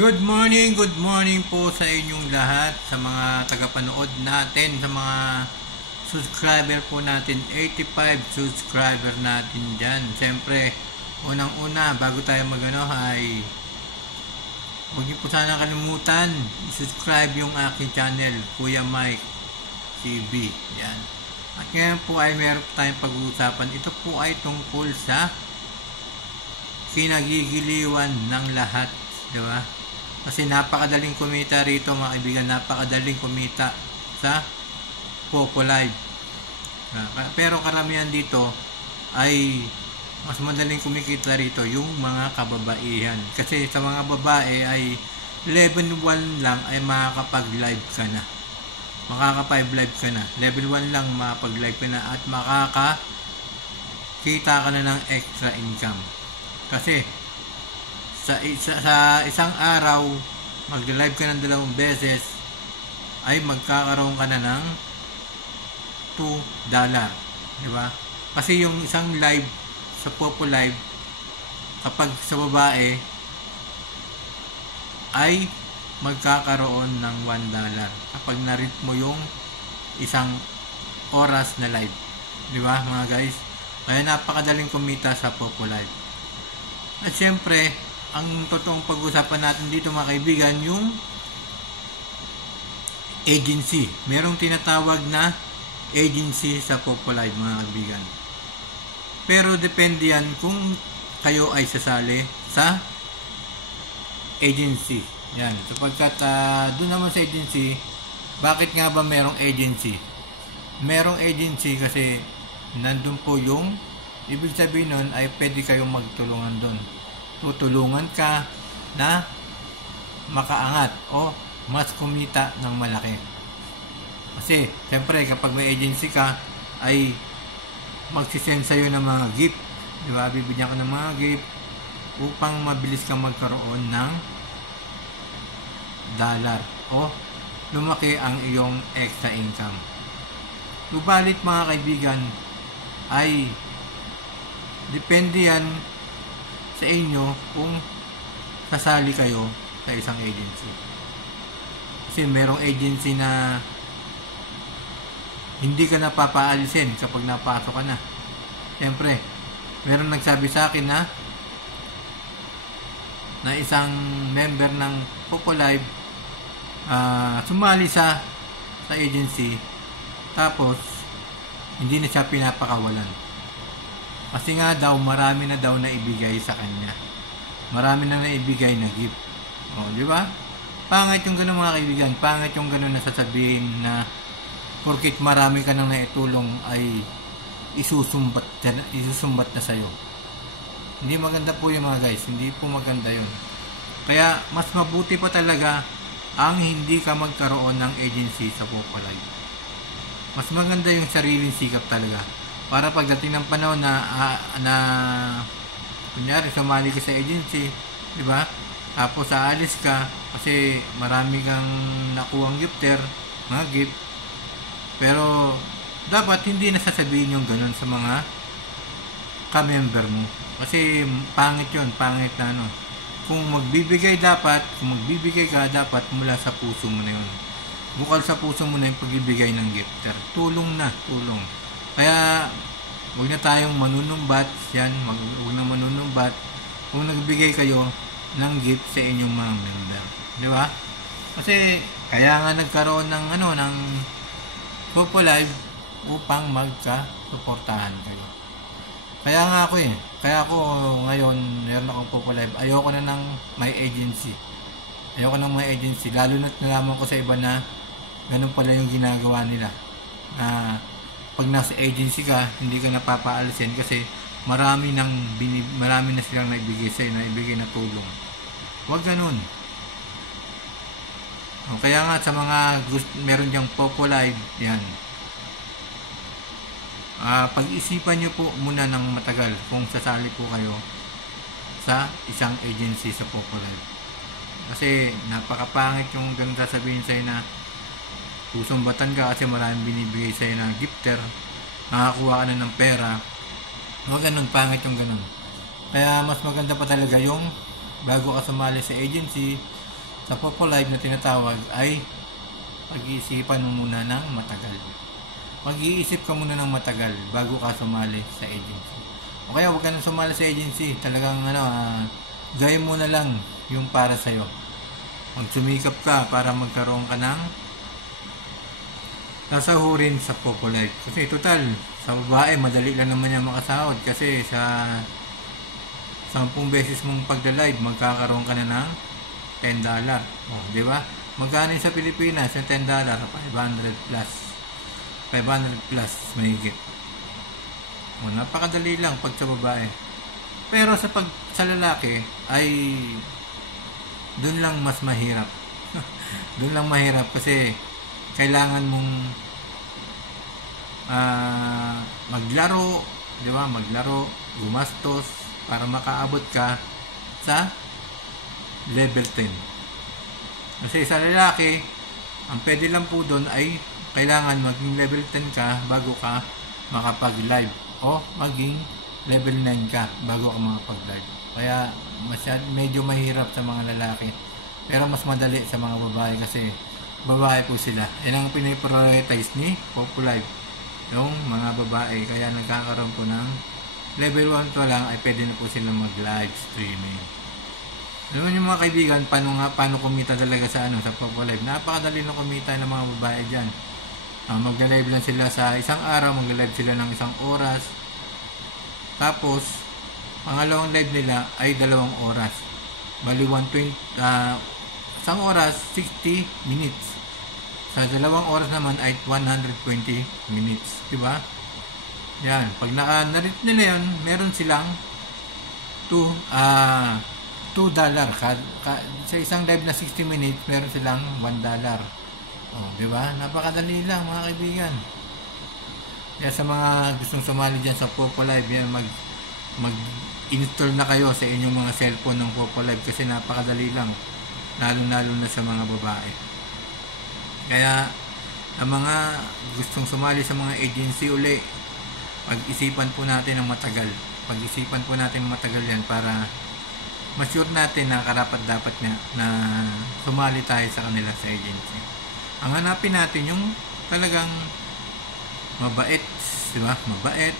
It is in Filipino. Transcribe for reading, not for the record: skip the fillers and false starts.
Good morning po sa inyong lahat, sa mga tagapanood natin, sa mga subscriber po natin, 85 subscriber natin dyan. Siyempre, unang-una, bago tayo magano ay huwag niyo po sana kalimutan i-subscribe yung aking channel, Kuya Mike TV. Yan. At ngayon po ay meron tayong pag-uusapan. Ito po ay tungkol sa kinagigiliwan ng lahat, di ba? Kasi napakadaling kumita rito mga kaibigan, napakadaling kumita sa Popo Live. Pero karamihan dito ay mas madaling kumikita rito yung mga kababaihan. Kasi sa mga babae ay level 1 lang ay makakapag-live ka na. Makaka-5 live ka na. Level 1 lang makakapag-live ka na at makakakita ka na ng extra income. Kasi sa isang araw mag-live ka ng 2 beses ay magkakaroon ka na ng $2, di ba? Kasi yung isang live sa Popo Live kapag sa babae ay magkakaroon ng $1 kapag na-reach mo yung isang oras na live, di ba mga guys? Kaya napakadaling kumita sa Popo Live. At syempre, ang totoong pag-usapan natin dito mga kaibigan, yung agency. Merong tinatawag na agency sa Popo Live mga kaibigan. Pero depende yan kung kayo ay sasali sa agency. Yan. Sapagkat doon naman sa agency, bakit nga ba merong agency? Merong agency kasi nandun po yung ibig sabihin nun ay pwede kayong magtulungan doon. Tutulungan ka na makaangat o mas kumita ng malaki. Kasi siyempre kapag may agency ka ay magsisend sa'yo ng mga gift, di ba? Bibigyan ka ng mga gift upang mabilis kang magkaroon ng dollar o lumaki ang iyong extra income. Subalit mga kaibigan ay depende yan sa inyo kung sasali kayo sa isang agency. Kasi merong agency na hindi ka napapaalisin kapag napasok ka na. Siyempre, meron nagsabi sa akin na isang member ng Popo Live sumali sa agency tapos hindi na siya pinapakawalan. Kasi nga daw, marami na daw naibigay sa kanya. Marami na naibigay na gift. O, di ba? Pangit yung gano'n mga kaibigan. Pangit yung gano'n na sasabihin na porkit marami ka nang naitulong ay isusumbat na sa'yo. Hindi maganda po yung mga guys. Hindi po maganda yun. Kaya, mas mabuti pa talaga ang hindi ka magkaroon ng agency sa Popo Live. Mas maganda yung sariling sikap talaga. Para pagdating ng panahon na kunyari sumali ka sa agency, di ba? Tapos aalis ka kasi marami kang nakuhang gifter, mga gift. Pero dapat hindi na sasabihin yung ganun sa mga ka-member mo. Kasi pangit yun, pangit na ano. Kung magbibigay ka, dapat mula sa puso mo na yun. Bukal sa puso mo na yung pagbibigay ng gifter. Tulong na, tulong. Kaya, huwag na tayong manunumbat. Yan, huwag na manunumbat kung nagbigay kayo ng gift sa inyong mga member. Di ba? Kasi, kaya nga nagkaroon ng Popo Live upang magka-suportahan kayo. Kaya nga ako Kaya ako ngayon, meron akong Popo Live. Ayoko na ng may agency. Ayoko ng may agency. Lalo na't nalaman ko sa iba na ganun pala yung ginagawa nila. Na pag nasa agency ka, hindi ka napapaalisin kasi marami na silang naibigay sa'yo, naibigay na tulong. Huwag ganun. Kaya nga sa mga meron diyang Popo Live, yan. Pag-isipan nyo po muna ng matagal kung sasali po kayo sa isang agency sa Popo Live. Kasi napakapangit yung ganun sasabihin sa'yo na susumbatan ka kasi maraming binibigay sa'yo na gifter, nakakuha ka na ng pera. Huwag ganun, pangit yung ganun. Kaya mas maganda pa talaga yung bago ka sumali sa agency, sa Popo Live na tinatawag ay pag-iisipan mo muna ng matagal. Mag-iisip ka muna ng matagal bago ka sumali sa agency. O kaya huwag ka nang sumali sa agency. Talagang gawin mo na lang yung para sa'yo. Magsumikap ka para magkaroon ka ng sasahurin sa Popo Live. Kasi total, sa babae, madali lang naman yan makasahod. Kasi sa 10 beses mong pagda-live, magkakaroon ka na ng $10. O, di ba? Magkano sa Pilipinas yung $10? 500 plus. 500 plus, mahigit. O, napakadali lang pag sa babae. Pero sa lalaki, ay dun lang mas mahirap. Dun lang mahirap kasi kailangan mong maglaro, di ba? Maglaro, gumastos para makaabot ka sa level 10. Kasi sa lalaki, ang pwede lang po doon ay kailangan maging level 10 ka bago ka makapag-live o maging level 9 ka bago ka makapag-live. Kaya medyo mahirap sa mga lalaki. Pero mas madali sa mga babae kasi babae po sila. Yan ang piniprioritize ni Popo Live, yung mga babae. Kaya nagkakaroon po ng level 1 to lang ay pwede na po sila mag-live streaming. Alam mo yung mga kaibigan, paano kumita talaga sa Popo Live? Napakadali na kumita ng mga babae dyan. Mag-live lang sila sa isang araw, mag-live sila ng isang oras. Tapos, pangalawang live nila ay 2 oras. Bali 120, isang oras, 60 minutes. Sa 2 oras naman ay 120 minutes. Diba? Yan. Pag na-reach nila yun, meron silang $2. Sa isang live na 60 minutes, meron silang $1. Oh, diba? Napakadali lang mga kaibigan. Kaya sa mga gustong sumali dyan sa Popo Live, yan, mag-install na kayo sa inyong mga cellphone ng Popo Live kasi napakadali lang. Lalo na sa mga babae. Kaya ang mga gustong sumali sa mga agency uli, pag-isipan po natin ng matagal. Pag-isipan po natin ng matagal yan para ma-sure natin na karapat-dapat niya na sumali tayo sa kanila sa agency. Ang hanapin natin yung talagang mabait, di ba? Mabait,